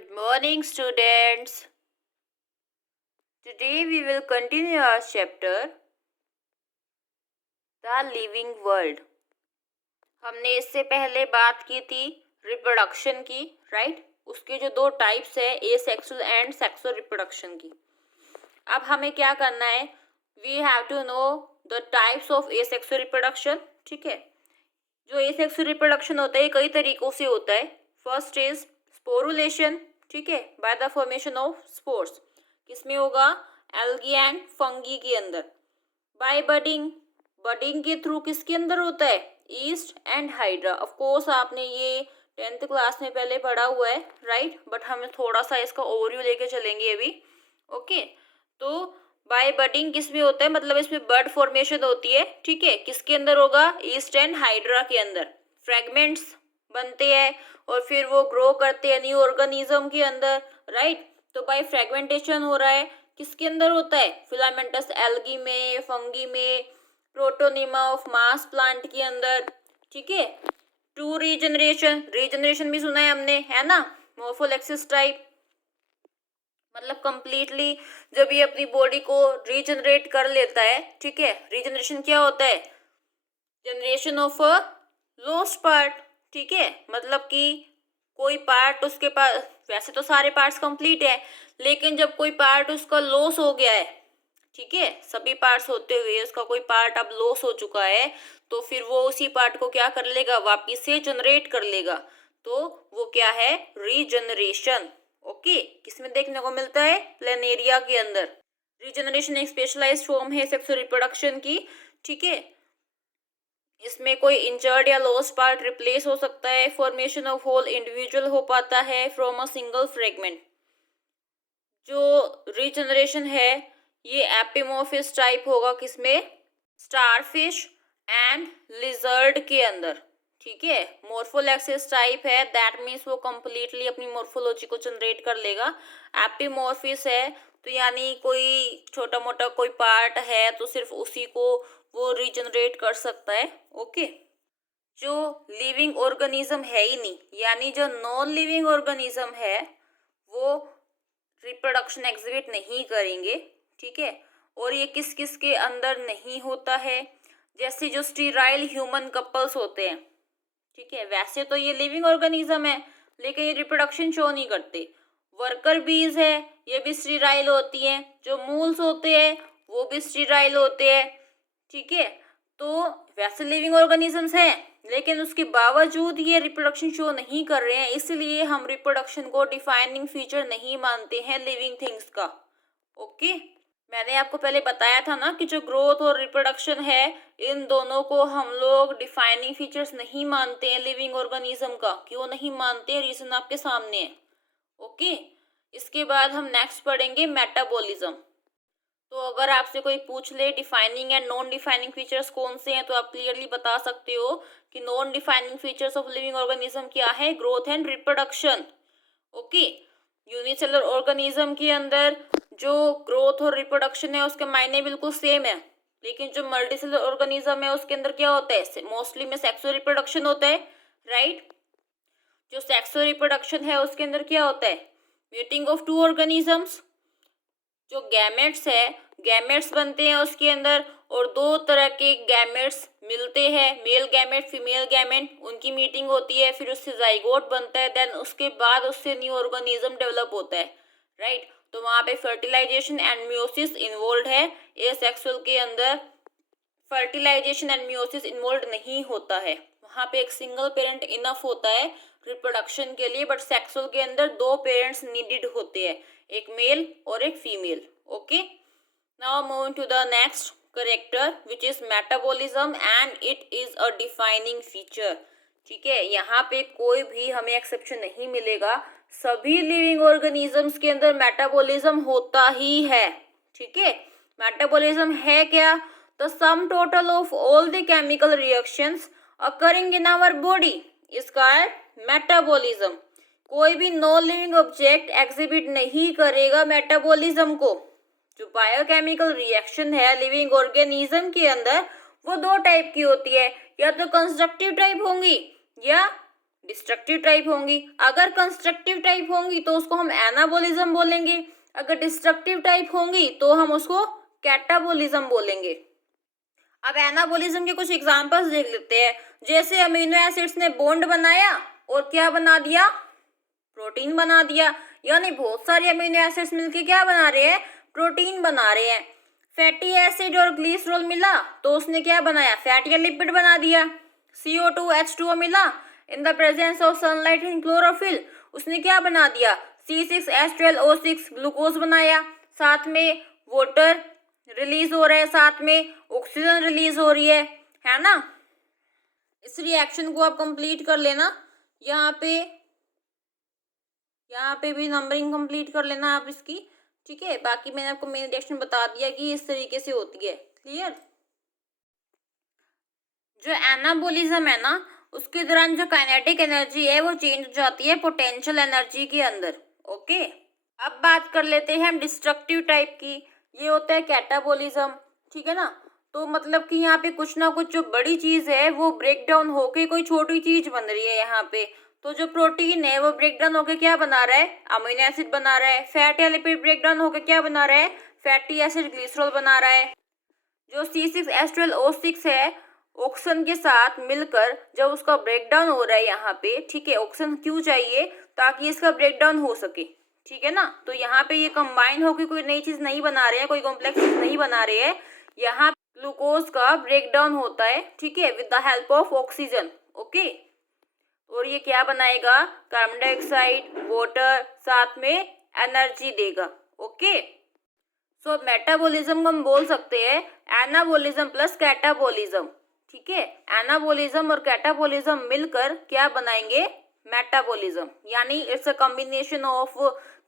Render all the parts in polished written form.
Good morning, students. Today we will continue our chapter, The Living World. हमने इससे पहले बात की थी रिप्रोडक्शन की, राइट? उसके जो दो टाइप्स है, एसेक्सुअल एंड सेक्सुअल रिप्रोडक्शन की. अब हमें क्या करना है? We have to know the types of asexual reproduction. ठीक है, जो एसेक्सुअल रिप्रोडक्शन होता है कई तरीकों से होता है. First is sporulation. ठीक है, by the formation of spores. किसमें होगा? एल्गी एंड फंगी के अंदर. By budding. बडिंग के थ्रू किसके अंदर होता है? Yeast and hydra. Of course आपने ये 10th क्लास में पहले पढ़ा हुआ है, राइट? बट हम थोड़ा सा इसका ओवरव्यू लेके चलेंगे अभी. ओके, तो बाय बडिंग किसमें होता है? मतलब इसमें बर्ड फॉर्मेशन होती है. ठीक है, किसके अंदर होगा? ईस्ट एंड हाइड्रा के अंदर. फ्रेगमेंट्स बनते हैं और फिर वो ग्रो करते हैं न्यू ऑर्गेनिज्म के अंदर, राइट? तो बाय फ्रेगमेंटेशन हो रहा है. किसके अंदर होता है? फिलामेंटस एल्गी में, फंगी में, प्रोटोनिमा ऑफ मास प्लांट के अंदर. ठीक है, टू रीजनरेशन. रीजनरेशन भी सुना है हमने, है ना? मोर्फोलेक्सिस टाइप, मतलब कंप्लीटली जब ये अपनी बॉडी को रीजनरेट कर लेता है. ठीक है, रीजनरेशन क्या होता है? Generation of a lost part. ठीक है, मतलब कि कोई पार्ट उसके पास, वैसे तो सारे पार्ट्स कंप्लीट है, लेकिन जब कोई पार्ट उसका लॉस हो गया है, ठीक है, सभी पार्ट्स होते हुए उसका कोई पार्ट अब लॉस हो चुका है, तो फिर वो उसी पार्ट को क्या कर लेगा? वापिस से जनरेट कर लेगा. तो वो क्या है? रीजनरेशन. ओके, किसमें देखने को मिलता है? प्लेनेरिया के अंदर. रीजनरेशन एक स्पेशलाइज्ड फॉर्म है सेक्सुअल रिप्रोडक्शन की. ठीक है, इसमें कोई इंजर्ड या लॉस्ट पार्ट रिप्लेस हो सकता है. फॉर्मेशन ऑफ होल इंडिविजुअल हो पाता है फ्रॉम अ सिंगल फ्रेगमेंट. जो रीजनरेशन है ये एपिमोर्फिस टाइप होगा. किसमें? स्टारफिश एंड लिजर्ड के अंदर. ठीक है, मोर्फोलेक्सिस टाइप है, दैट मीन्स वो कंप्लीटली अपनी मोर्फोलॉजी को जनरेट कर लेगा. एपिमोर्फिस है तो यानी कोई छोटा मोटा कोई पार्ट है तो सिर्फ उसी को वो रीजनरेट कर सकता है. ओके, जो लिविंग ऑर्गेनिज्म है ही नहीं, यानी जो नॉन लिविंग ऑर्गेनिज्म है वो रिप्रोडक्शन एग्जिबिट नहीं करेंगे. ठीक है, और ये किस किस के अंदर नहीं होता है? जैसे जो स्टीराइल ह्यूमन कपल्स होते हैं. ठीक है, वैसे तो ये लिविंग ऑर्गेनिज्म है लेकिन ये रिप्रोडक्शन शो नहीं करते. वर्कर बीज है, ये भी स्टीराइल होती हैं. जो मूल्स होते हैं वो भी स्टीराइल होते हैं. ठीक है, तो वैसे लिविंग ऑर्गेनिजम्स हैं लेकिन उसके बावजूद ये रिप्रोडक्शन शो नहीं कर रहे हैं, इसलिए हम रिप्रोडक्शन को डिफाइनिंग फीचर नहीं मानते हैं लिविंग थिंग्स का. ओके, मैंने आपको पहले बताया था ना कि जो ग्रोथ और रिप्रोडक्शन है इन दोनों को हम लोग डिफाइनिंग फीचर्स नहीं मानते हैं लिविंग ऑर्गेनिज्म का. क्यों नहीं मानते? रीजन आपके सामने है. ओके, इसके बाद हम नेक्स्ट पढ़ेंगे मेटाबॉलिज्म. तो अगर आपसे कोई पूछ ले defining and non defining features कौन से हैं तो आप क्लियरली बता सकते हो कि non defining features of living organism क्या है? Growth and reproduction. Okay, unicellular organism के अंदर जो ग्रोथ और रिप्रोडक्शन है उसके मायने बिल्कुल सेम है, लेकिन जो मल्टीसेलुलर ऑर्गेनिज्म है उसके अंदर क्या होता है? मोस्टली में सेक्सुअल रिप्रोडक्शन होता है, राइट? जो सेक्सुअल रिप्रोडक्शन है उसके अंदर क्या होता है? Meeting of to organisms. जो गैमेट्स है, गैमेट्स बनते हैं उसके अंदर, और दो तरह के गैमेट्स मिलते हैं, मेल गैमेट, फीमेल गैमेट, उनकी मीटिंग होती है, फिर उससे जाइगोट बनता है, देन उसके बाद उससे न्यू ऑर्गेनिज्म डेवलप होता है, राइट? तो वहाँ पे फर्टिलाइजेशन एंड मियोसिस इन्वॉल्व है. एसेक्सुअल के अंदर फर्टिलाइजेशन एंड मियोसिस इन्वॉल्व नहीं होता है. वहाँ पे एक सिंगल पेरेंट इनफ होता है रिप्रोडक्शन के लिए, बट सेक्सुअल के अंदर दो पेरेंट्स नीडेड होते हैं, एक मेल और एक female. Okay, now moving to the next character which is metabolism and it is a defining feature. ठीक है, यहाँ पे कोई भी हमें एक्सेप्शन नहीं मिलेगा, सभी लिविंग ऑर्गेनिजम्स के अंदर मेटाबॉलिज्म होता ही है. ठीक है, मेटाबॉलिज्म है क्या? The sum total of all the chemical reactions occurring in our body is called metabolism. कोई भी नॉन लिविंग ऑब्जेक्ट एग्जिबिट नहीं करेगा मेटाबॉलिज्म को. जो बायोकेमिकल रिएक्शन है लिविंग ऑर्गेनिज्म के अंदर वो दो टाइप की होती है, या तो कंस्ट्रक्टिव टाइप होंगी या डिस्ट्रक्टिव टाइप होंगी। अगर कंस्ट्रक्टिव टाइप होंगी तो उसको हम एनाबोलिज्म बोलेंगे, अगर डिस्ट्रक्टिव टाइप होंगी तो हम उसको कैटाबोलिज्म बोलेंगे। अब एनाबोलिज्म के कुछ एग्जांपल्स देख लेते हैं। जैसे अमीनो एसिड्स ने बॉन्ड बनाया और क्या बना दिया, प्रोटीन बना दिया, यानी बहुत सारे अमीनो एसिड्स मिलके क्या बना रहे हैं, प्रोटीन बना रहे हैं। फैटी एसिड और ग्लिसरॉल मिला तो उसने क्या बनाया, फैट या लिपिड बना दिया। CO2 H2O मिला in the presence of sunlight in chlorophyll, उसने क्या बना दिया, C6H12O6 ग्लूकोज बनाया। साथ में वाटर रिलीज हो रहा है, साथ में ऑक्सीजन रिलीज हो रही है ना। इस रिएक्शन को आप कंप्लीट कर लेना, यहाँ पे भी नंबरिंग कंप्लीट कर लेना आप इसकी, ठीक है। बाकी मैंने आपको मेन रिएक्शन बता दिया कि इस तरीके से होती है, क्लियर। जो एनाबोलिज्म है ना, उसके दौरान जो काइनेटिक एनर्जी है वो चेंज हो जाती है पोटेंशियल एनर्जी के अंदर, ओके। अब बात कर लेते हैं हम डिस्ट्रक्टिव टाइप की, ये होता है कैटाबोलिज्म, ठीक है ना। तो मतलब कि यहाँ पे कुछ ना कुछ जो बड़ी चीज है वो ब्रेक डाउन होके कोई छोटी चीज बन रही है यहाँ पे। तो जो प्रोटीन है वो ब्रेक डाउन होके क्या बना रहा है, अमीनो एसिड बना रहा है। फैट या लिपिड ब्रेक डाउन होके क्या बना रहा है, फैटी एसिड ग्लिसरॉल बना रहा है। जो C6H12O6 है, ऑक्सीजन के साथ मिलकर जब उसका ब्रेकडाउन हो रहा है यहाँ पे, ठीक है। ऑक्सीजन क्यों चाहिए, ताकि इसका ब्रेकडाउन हो सके, ठीक है ना। तो यहाँ पे ये कंबाइन होकर कोई नई चीज नहीं बना रहे हैं, कोई कॉम्प्लेक्स चीज नहीं बना रहे हैं। यहाँ ग्लूकोज का ब्रेकडाउन होता है, ठीक है, with the help of oxygen, okay. और ये क्या बनाएगा, कार्बन डाइऑक्साइड, वाटर, साथ में एनर्जी देगा, ओके। सो मेटाबॉलिज्म को हम बोल सकते हैं एनाबोलिज्म प्लस कैटाबोलिज्म, ठीक है। एनाबोलिज्म और कैटाबोलिज्म मिलकर क्या बनाएंगे, मेटाबॉलिज्म, यानी it's a combination of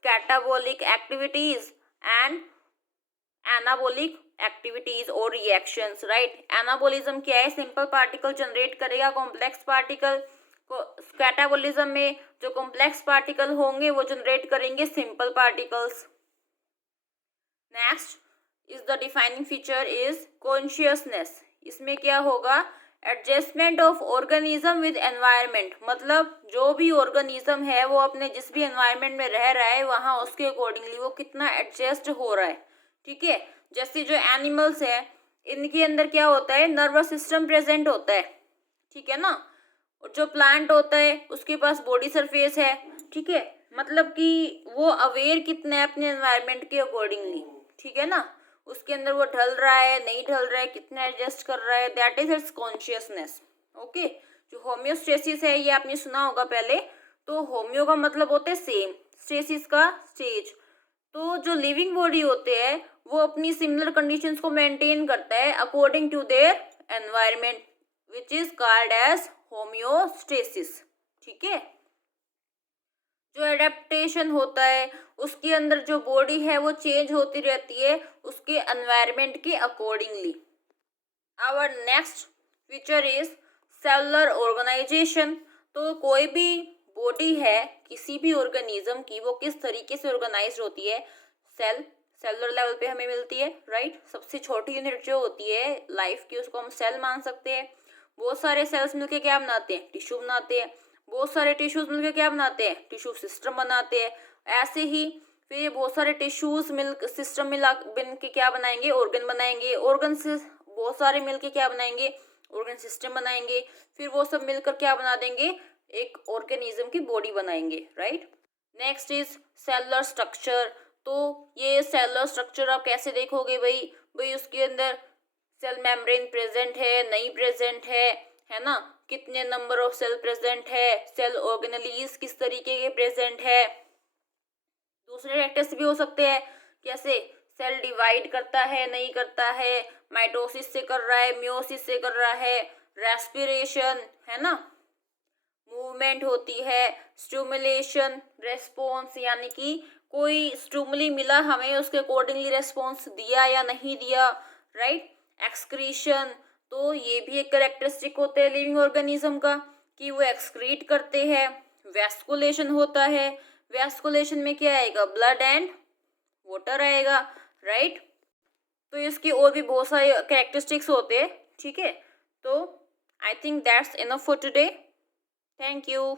catabolic activities and anabolic activities और रिएक्शंस, राइट। एनाबोलिज्म क्या है, सिंपल पार्टिकल जनरेट करेगा कॉम्प्लेक्स पार्टिकल को। कैटाबोलिज्म में जो कॉम्प्लेक्स पार्टिकल होंगे वो जनरेट करेंगे simple particles. Next is the defining feature is consciousness. इसमें क्या होगा, adjustment of organism with environment, मतलब जो भी ऑर्गेनिज्म है वो अपने जिस भी एनवायरनमेंट में रह रहा है वहाँ उसके अकॉर्डिंगली वो कितना एडजस्ट हो रहा है, ठीक है। जैसे जो एनिमल्स है इनके अंदर क्या होता है, नर्वस सिस्टम प्रेजेंट होता है, ठीक है ना। और जो प्लांट होता है उसके पास बॉडी सरफेस है, ठीक है। मतलब कि वो अवेयर कितना है अपने एनवायरनमेंट के अकॉर्डिंगली, ठीक है ना। उसके अंदर वो ढल रहा है, नहीं ढल रहा है, कितना एडजस्ट कर रहा है, that is it's consciousness, okay. जो होम्योस्टेसिस है ये आपने सुना होगा पहले। तो होम्यो का मतलब होता है सेम, स्टेसिस का स्टेज। तो जो लिविंग बॉडी होते हैं वो अपनी सिमिलर कंडीशंस को मेंटेन करता है according to their environment, which is called as homeostasis, ठीक है। जो एडेप्टेशन होता है उसके अंदर जो बॉडी है वो चेंज होती रहती है उसके एनवायरनमेंट के accordingly. Our next feature is cellular organisation. तो कोई भी बॉडी है किसी भी ऑर्गेनिज्म की, वो किस तरीके से ऑर्गेनाइज होती है, सेलुलर लेवल पे हमें मिलती है, राइट। सबसे छोटी यूनिट जो होती है लाइफ की उसको हम सेल मान सकते हैं। बहुत सारे सेल्स मिलके क्या बनाते हैं, टिश्यू बनाते हैं। बहुत सारे टिश्यूज मिलकर क्या बनाते हैं, टिश्यू सिस्टम बनाते हैं। ऐसे ही फिर ये बहुत सारे टिश्यूज मिल सिस्टम मिला बन के क्या बनाएंगे, ऑर्गन बनाएंगे। ऑर्गन से बहुत सारे मिलके क्या बनाएंगे, ऑर्गन सिस्टम बनाएंगे। फिर वो सब मिलकर क्या बना देंगे, एक ऑर्गेनिज्म की बॉडी बनाएंगे, right. Next is cellular structure. तो ये सेलुलर स्ट्रक्चर आप कैसे देखोगे भाई उसके अंदर सेल मेम्ब्रेन प्रेजेंट है, नहीं प्रेजेंट है ना। कितने नंबर ऑफ सेल प्रेजेंट है, सेल ऑर्गेनेलीज किस तरीके के प्रेजेंट है। दूसरे फैक्टर्स भी हो सकते हैं, कैसे सेल डिवाइड करता है, नहीं करता है, माइटोसिस से कर रहा है, मियोसिस से कर रहा है, रेस्पिरेशन, है ना, मूवमेंट होती है, स्टिमुलेशन, रेस्पॉन्स, यानी कि कोई स्टिमुली मिला हमें उसके अकॉर्डिंगली रेस्पॉन्स दिया या नहीं दिया, राइट। एक्सक्रीशन, तो ये भी एक कैरेक्टरिस्टिक होता है लिविंग ऑर्गेनिज्म का कि वो एक्सक्रीट करते हैं। वैस्कुलेशन होता है, वैस्कुलेशन में क्या आएगा, ब्लड एंड वाटर आएगा, राइट। तो इसके और भी बहुत सारे कैरेक्टरिस्टिक्स होते हैं, ठीक है। तो I think that's enough for today, thank you.